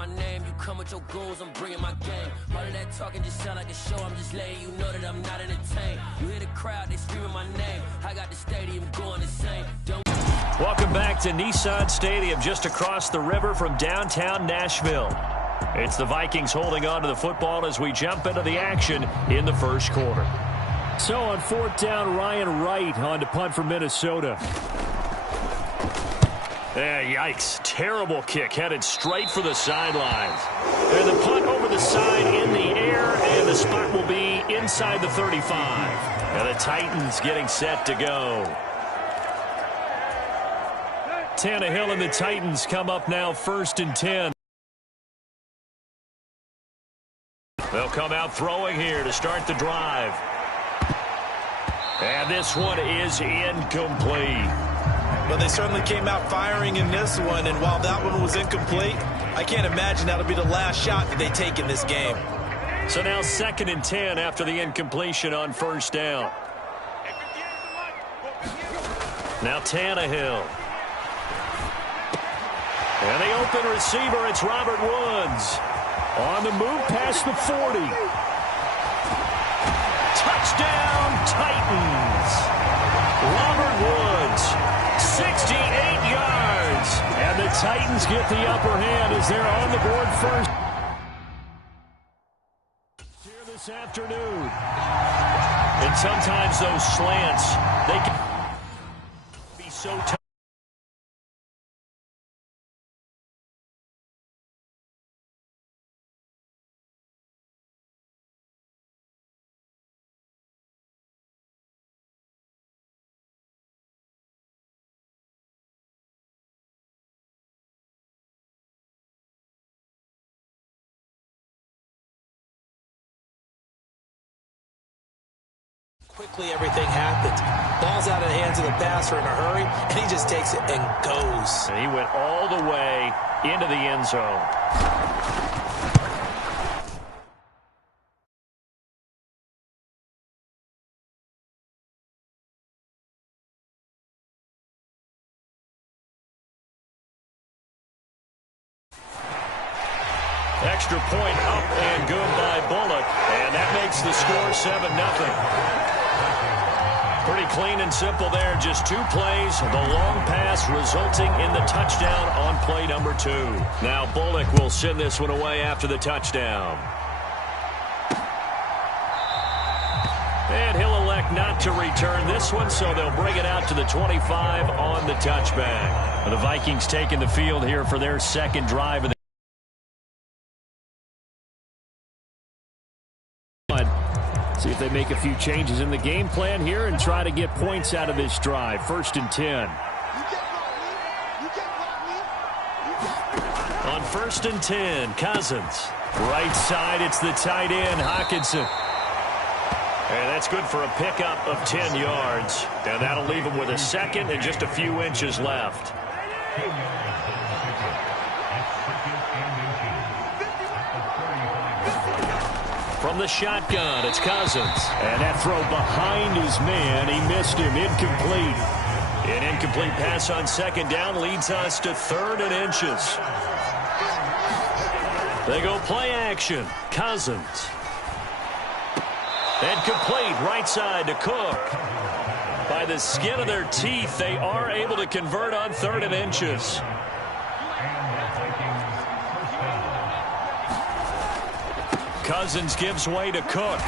my name, you come with your goons, I'm bringing my game. All of that talking just sound like a show, I'm just letting you know that I'm not entertained. You hear the crowd, they screaming my name. I got the stadium going insane. Welcome back to Nissan Stadium, just across the river from downtown Nashville. It's the Vikings holding on to the football as we jump into the action in the first quarter. So on fourth down, Ryan Wright on to punt for Minnesota. Yikes. Terrible kick headed straight for the sidelines. And the punt over the side in the air, and the spot will be inside the 35. And the Titans getting set to go. Tannehill and the Titans come up now 1st and 10. They'll come out throwing here to start the drive. And this one is incomplete. Well, they certainly came out firing in this one, and while that one was incomplete, I can't imagine that'll be the last shot that they take in this game. So now 2nd and 10 after the incompletion on 1st down. Now Tannehill. And the open receiver, it's Robert Woods. On the move past the 40. Touchdown, Titans. Robert Woods, 68 yards. And the Titans get the upper hand as they're on the board first. Here this afternoon. And sometimes those slants, they can be so tough. Quickly everything happens. Ball's out of the hands of the passer in a hurry, and he just takes it and goes. And he went all the way into the end zone. Extra point up and good by Bullock, and that makes the score 7-0. Pretty clean and simple there. Just 2 plays. The long pass resulting in the touchdown on play number 2. Now Bullock will send this one away after the touchdown. And he'll elect not to return this one, so they'll bring it out to the 25 on the touchback. The Vikings taking the field here for their second drive of the see if they make a few changes in the game plan here and try to get points out of this drive. 1st and 10. On 1st and 10, Cousins. Right side, it's the tight end, Hockenson. And that's good for a pickup of 10 yards. And that'll leave him with a second and just a few inches left. From the shotgun, it's Cousins. And that throw behind his man, he missed him. Incomplete. An incomplete pass on 2nd down leads us to 3rd and inches. They go play action. Cousins. And complete right side to Cook. By the skin of their teeth, they are able to convert on 3rd and inches. Cousins gives way to Cook.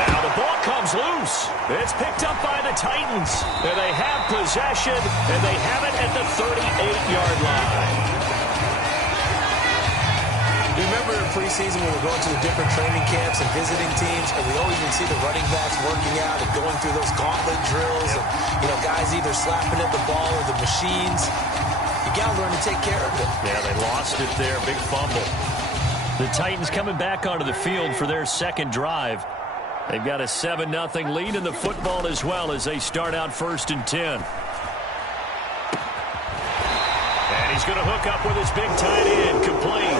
Now the ball comes loose. It's picked up by the Titans. And they have possession, and they have it at the 38-yard line. Remember in preseason when we're going to the different training camps and visiting teams, and we always would see the running backs working out and going through those gauntlet drills, and guys either slapping at the ball or the machines. You got to learn to take care of it. Yeah, they lost it there. Big fumble. The Titans coming back onto the field for their second drive. They've got a 7-0 lead in the football as well as they start out 1st and 10. And he's going to hook up with his big tight end, complete.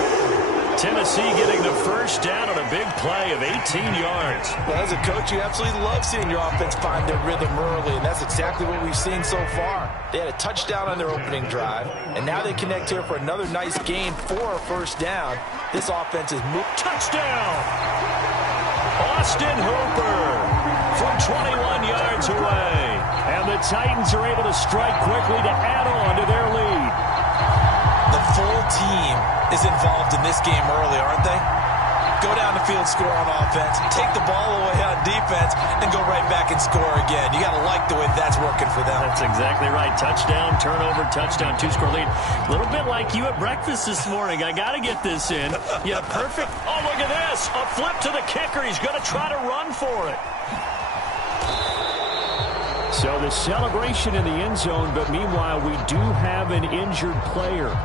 Tennessee getting the first down on a big play of 18 yards. Well, as a coach, you absolutely love seeing your offense find their rhythm early, and that's exactly what we've seen so far. They had a touchdown on their opening drive, and now they connect here for another nice gain for a first down. This offense is moving. Touchdown! Austin Hooper from 21 yards away. And the Titans are able to strike quickly to add on to their lead. The full team is involved in this game early, aren't they? Go down the field, score on offense, take the ball away on defense, and go right back and score again. You got to like the way that's working for them. That's exactly right. Touchdown, turnover, touchdown, two-score lead. A little bit like you at breakfast this morning. I got to get this in. Yeah, perfect. Oh, look at this. A flip to the kicker. He's going to try to run for it. So the celebration in the end zone, but meanwhile, we do have an injured player.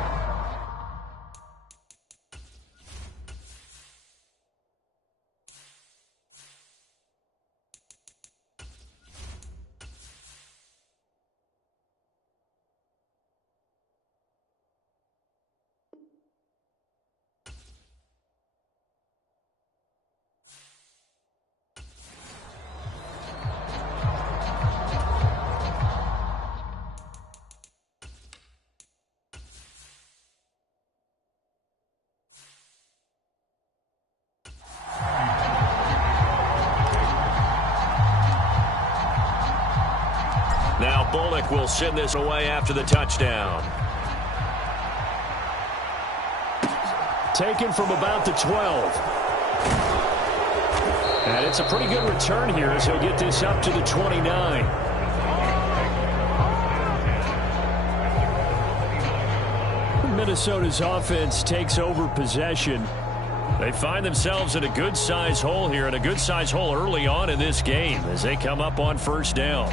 Now Bullock will send this away after the touchdown. Taken from about the 12. And it's a pretty good return here as he'll get this up to the 29. Minnesota's offense takes over possession. They find themselves in a good-sized hole here, and a good-sized hole early on in this game as they come up on first down.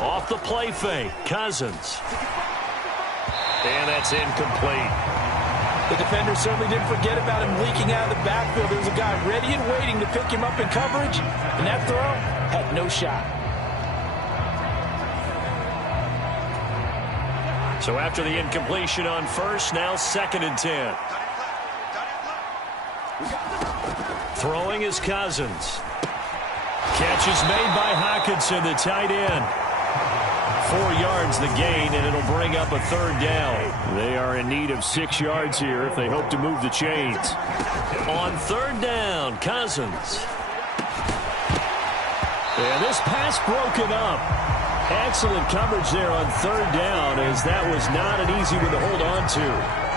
Off the play fake, Cousins. And that's incomplete. The defender certainly didn't forget about him leaking out of the backfield. There was a guy ready and waiting to pick him up in coverage, and that throw had no shot. So after the incompletion on first, now 2nd and 10. Throwing is Cousins. Catch is made by Hockenson, the tight end. 4 yards the gain, and it'll bring up a 3rd down. They are in need of 6 yards here if they hope to move the chains. On 3rd down, Cousins. And this pass broken up. Excellent coverage there on 3rd down, as that was not an easy one to hold on to.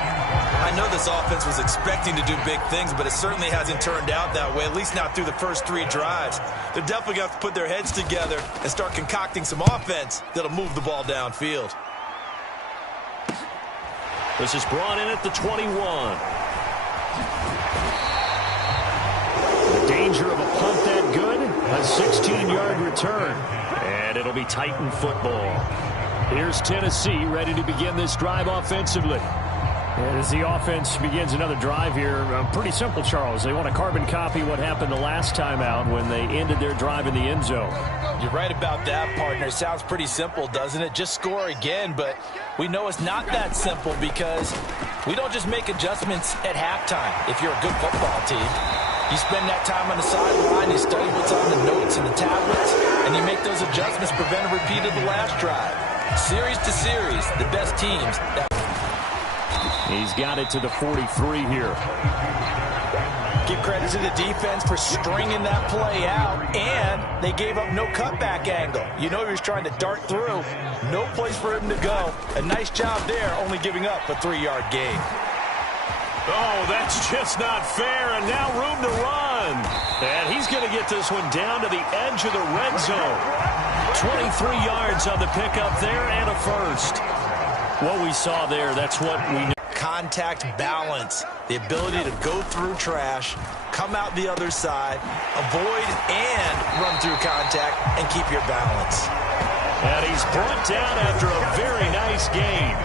I know this offense was expecting to do big things, but it certainly hasn't turned out that way, at least not through the first 3 drives. They're definitely going to have to put their heads together and start concocting some offense that'll move the ball downfield. This is brought in at the 21. The danger of a punt that good, a 16-yard return. And it'll be Titan football. Here's Tennessee ready to begin this drive offensively. And as the offense begins another drive here, pretty simple, Charles. They want to carbon copy what happened the last time out when they ended their drive in the end zone. You're right about that, partner. It sounds pretty simple, doesn't it? Just score again, but we know it's not that simple because we don't just make adjustments at halftime if you're a good football team. You spend that time on the sideline, you study what's on the notes and the tablets, and you make those adjustments, prevent a repeat of the last drive. Series to series, the best teams. He's got it to the 43 here. Give credit to the defense for stringing that play out, and they gave up no cutback angle. You know he was trying to dart through. No place for him to go. A nice job there, only giving up a 3-yard gain. Oh, that's just not fair, and now room to run. And he's going to get this one down to the edge of the red zone. 23 yards on the pickup there and a first. What we saw there, that's what we knew. Contact balance, the ability to go through trash, come out the other side, avoid and run through contact, and keep your balance. And he's brought down after a very nice gain.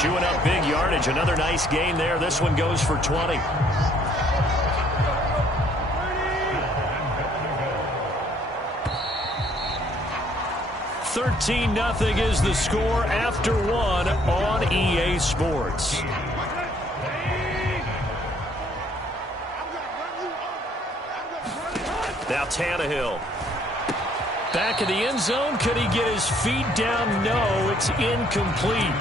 Chewing up big yardage, another nice gain there. This one goes for 20. 13-0 is the score after one on EA Sports. Now Tannehill. Back in the end zone. Could he get his feet down? No, it's incomplete.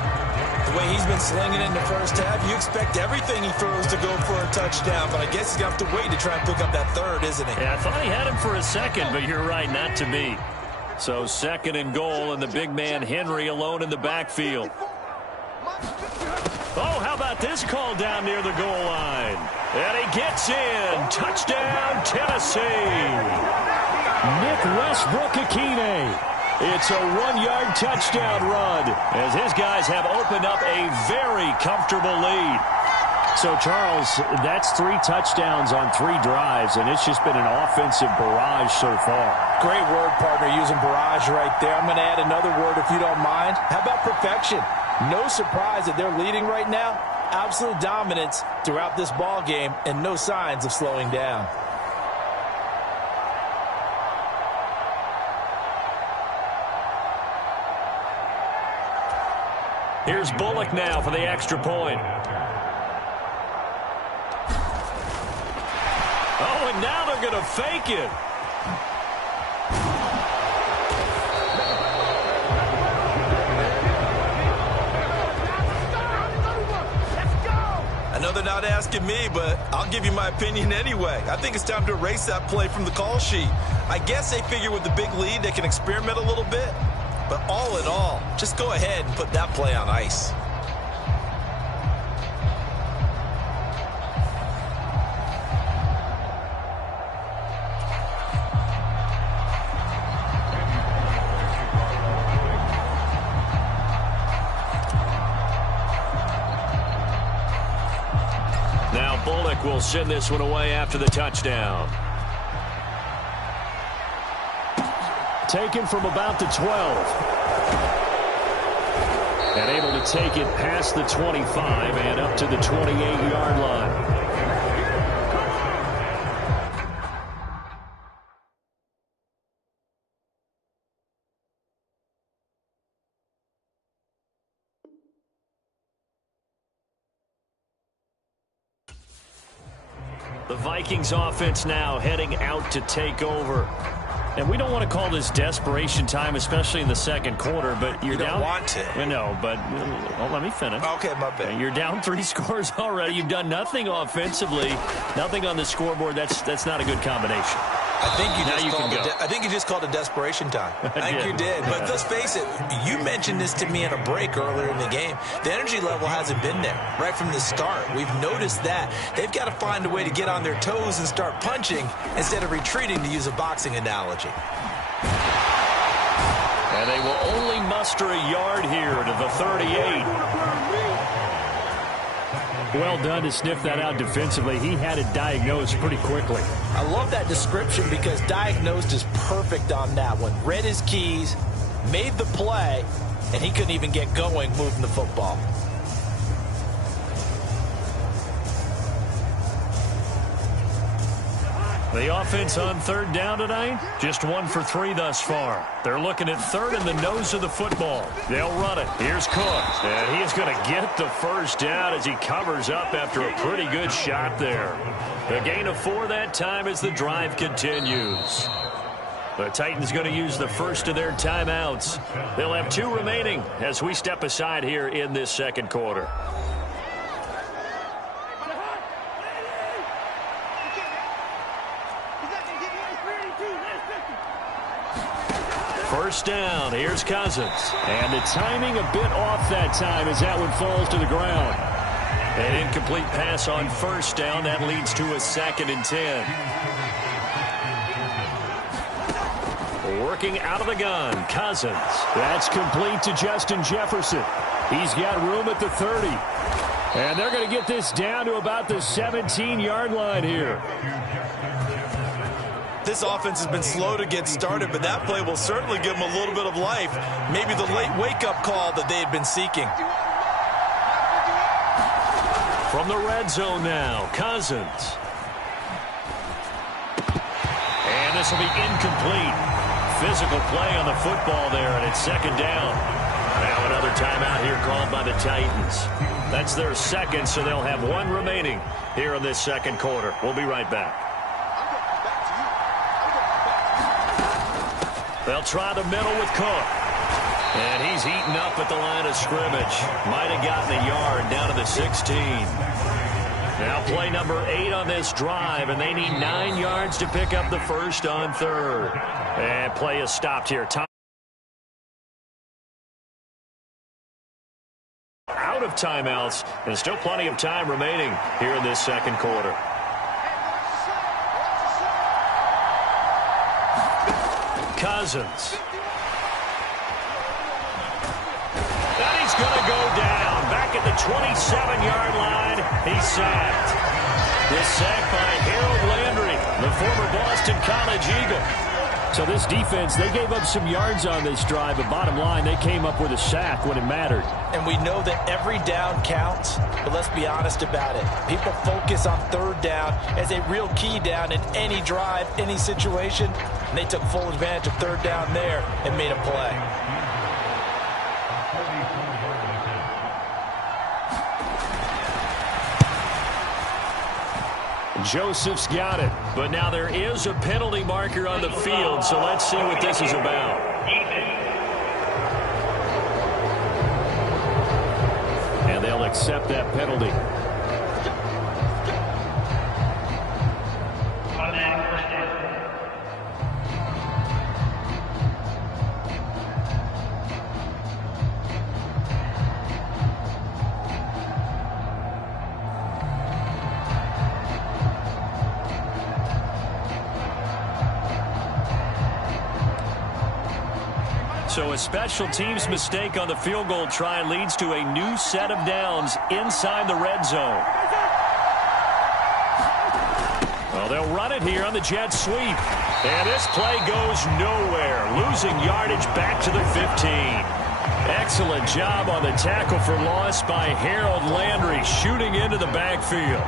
The way he's been slinging in the first half, you expect everything he throws to go for a touchdown, but I guess he's going to have to wait to try and pick up that third, isn't he? Yeah, I thought he had him for a second, but you're right, not to be. So 2nd and goal, and the big man Henry alone in the backfield. Oh, how about this call down near the goal line? And he gets in. Touchdown, Tennessee. Nick Westbrook-Akine. It's a 1-yard touchdown run as his guys have opened up a very comfortable lead. So, Charles, that's 3 touchdowns on 3 drives, and it's just been an offensive barrage so far. Great word, partner, using barrage right there. I'm going to add another word if you don't mind. How about perfection? No surprise that they're leading right now. Absolute dominance throughout this ball game and no signs of slowing down. Here's Bullock now for the extra point. Oh, and now they're going to fake it. I know they're not asking me, but I'll give you my opinion anyway. I think it's time to erase that play from the call sheet. I guess they figure with the big lead they can experiment a little bit. But all in all, just go ahead and put that play on ice. Now Bullock will send this one away after the touchdown. Taken from about the 12. And able to take it past the 25 and up to the 28-yard line. The Vikings offense now heading out to take over. And we don't want to call this desperation time, especially in the second quarter, but you're down. You don't want to. No, but well, let me finish. Okay, my bad. You're down 3 scores already. You've done nothing offensively, nothing on the scoreboard. That's not a good combination. I think you just called it desperation time. I think you did. But let's face it, you mentioned this to me in a break earlier in the game. The energy level hasn't been there right from the start. We've noticed that. They've got to find a way to get on their toes and start punching instead of retreating, to use a boxing analogy. And they will only muster a yard here to the 38. Well done to sniff that out defensively. He had it diagnosed pretty quickly. I love that description because diagnosed is perfect on that one. Read his keys, made the play, and he couldn't even get going moving the football. The offense on 3rd down tonight, just 1 for 3 thus far. They're looking at 3rd in the nose of the football. They'll run it. Here's Cook. And he is going to get the first down as he covers up after a pretty good shot there. A gain of 4 that time as the drive continues. The Titans going to use the first of their timeouts. They'll have 2 remaining as we step aside here in this second quarter. First down, here's Cousins. And the timing a bit off that time as that one falls to the ground. An incomplete pass on first down. That leads to a 2nd and 10. Working out of the gun, Cousins. That's complete to Justin Jefferson. He's got room at the 30. And they're going to get this down to about the 17-yard line here. This offense has been slow to get started, but that play will certainly give them a little bit of life. Maybe the late wake-up call that they had been seeking. From the red zone now, Cousins. And this will be incomplete. physical play on the football there, and it's second down. Now another timeout here called by the Titans. That's their second, so they'll have one remaining here in this second quarter. We'll be right back. They'll try the middle with Cook. And he's eaten up at the line of scrimmage. Might have gotten a yard down to the 16. Now play number 8 on this drive, and they need 9 yards to pick up the first on third. And play is stopped here. Out of timeouts, and still plenty of time remaining here in this second quarter. Cousins. And he's going to go down. Back at the 27-yard line, he's sacked. This sack by Harold Landry, the former Boston College Eagle. So this defense, they gave up some yards on this drive, but bottom line, they came up with a sack when it mattered. And we know that every down counts, but let's be honest about it. People focus on third down as a real key down in any drive, any situation, and they took full advantage of third down there and made a play. Joseph's got it, but now there is a penalty marker on the field, so let's see what this is about. And they'll accept that penalty. So a special teams mistake on the field goal try leads to a new set of downs inside the red zone. Well, they'll run it here on the jet sweep. And this play goes nowhere. Losing yardage back to the 15. Excellent job on the tackle for loss by Harold Landry, shooting into the backfield.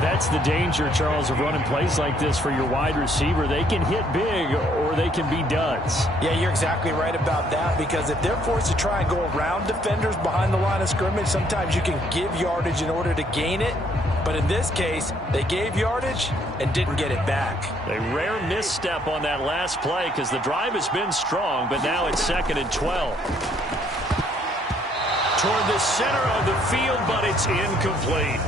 That's the danger, Charles, of running plays like this for your wide receiver. They can hit big or they can be duds. Yeah, you're exactly right about that, because if they're forced to try and go around defenders behind the line of scrimmage, sometimes you can give yardage in order to gain it. But in this case, they gave yardage and didn't get it back. A rare misstep on that last play because the drive has been strong, but now it's 2nd and 12. Toward the center of the field, but it's incomplete.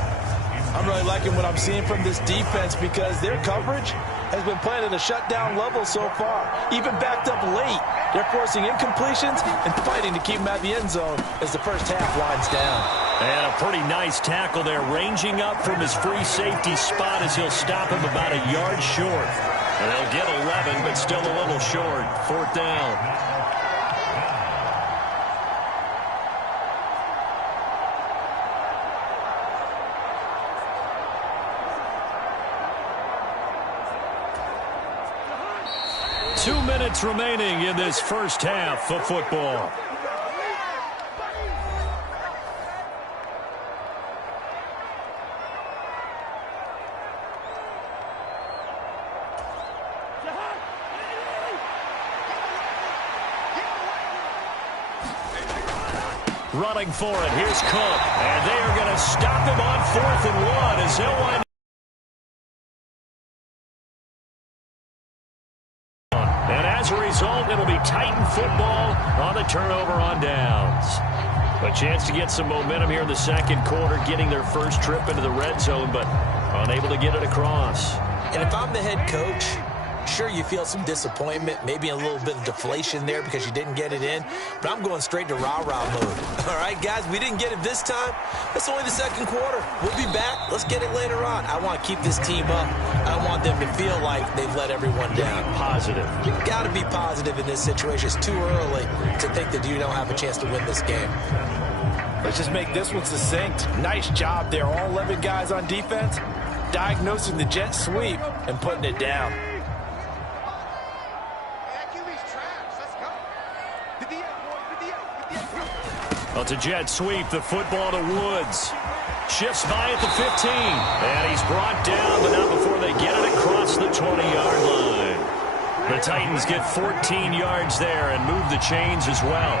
I'm really liking what I'm seeing from this defense because their coverage has been playing at a shutdown level so far. Even backed up late, they're forcing incompletions and fighting to keep them at the end zone as the first half winds down. And a pretty nice tackle there, ranging up from his free safety spot as he'll stop him about a yard short. And they'll get 11, but still a little short. 4th down. 2 minutes remaining in this first half of football. Running for it. Here's Cook. And they are going to stop him on 4th and 1 as he'll wind up. As a result, it'll be Titan football on the turnover on downs. A chance to get some momentum here in the second quarter, getting their first trip into the red zone, but unable to get it across. And if I'm the head coach, sure, you feel some disappointment, maybe a little bit of deflation there because you didn't get it in, but I'm going straight to rah-rah mode. All right, guys, we didn't get it this time. It's only the second quarter. We'll be back. Let's get it later on. I want to keep this team up. I want them to feel like they've let everyone down. Positive. You've got to be positive in this situation. It's too early to think that you don't have a chance to win this game. Let's just make this one succinct. Nice job there. All 11 guys on defense diagnosing the jet sweep and putting it down. Well, it's a jet sweep. The football to Woods. Shifts by at the 15. And he's brought down, but not before they get it across the 20-yard line. The Titans get 14 yards there and move the chains as well.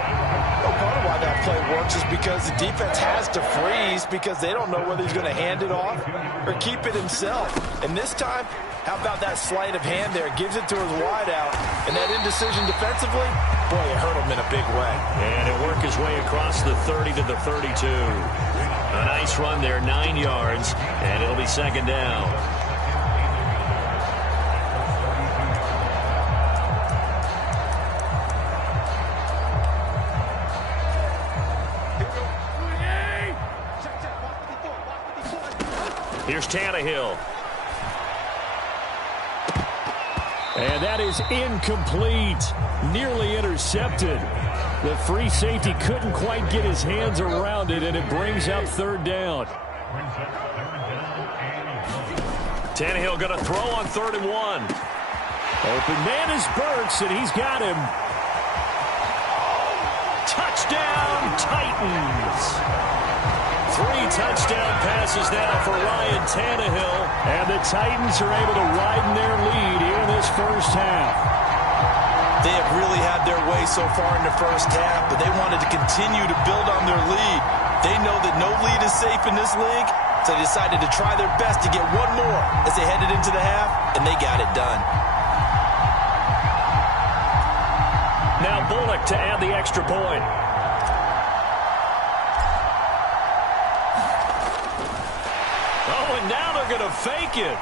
Well, part of why that play works is because the defense has to freeze because they don't know whether he's going to hand it off or keep it himself. And this time, how about that sleight of hand there? Gives it to his wideout. And that indecision defensively, boy, it hurt him in a big way. And it worked his way across the 30 to the 32. A nice run there, 9 yards, and it'll be second down. Here's Tannehill. And that is incomplete. Nearly intercepted. The free safety couldn't quite get his hands around it, and it brings up third down. Tannehill going to throw on 3rd and 1. Open man is Burks, and he's got him. Touchdown, Titans. 3 touchdown passes now for Ryan Tannehill. And the Titans are able to widen their lead here in this first half. They have really had their way so far in the first half, but they wanted to continue to build on their lead. They know that no lead is safe in this league, so they decided to try their best to get one more as they headed into the half, and they got it done. Now Bullock to add the extra point. Now they're going to fake it.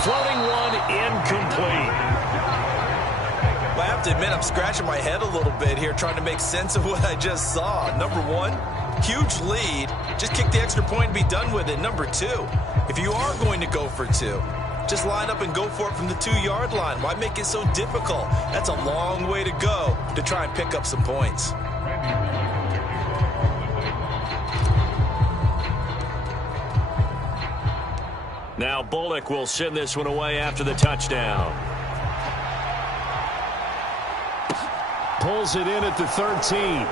Floating one, incomplete. Well, I have to admit, I'm scratching my head a little bit here trying to make sense of what I just saw. Number one, huge lead. Just kick the extra point and be done with it. Number two, if you are going to go for 2, just line up and go for it from the 2-yard line. Why make it so difficult? That's a long way to go to try and pick up some points. Now Bullock will send this one away after the touchdown. Pulls it in at the 13.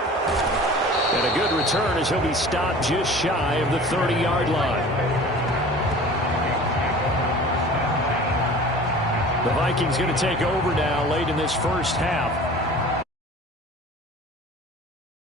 And a good return as he'll be stopped just shy of the 30-yard line. The Vikings going to take over now late in this first half.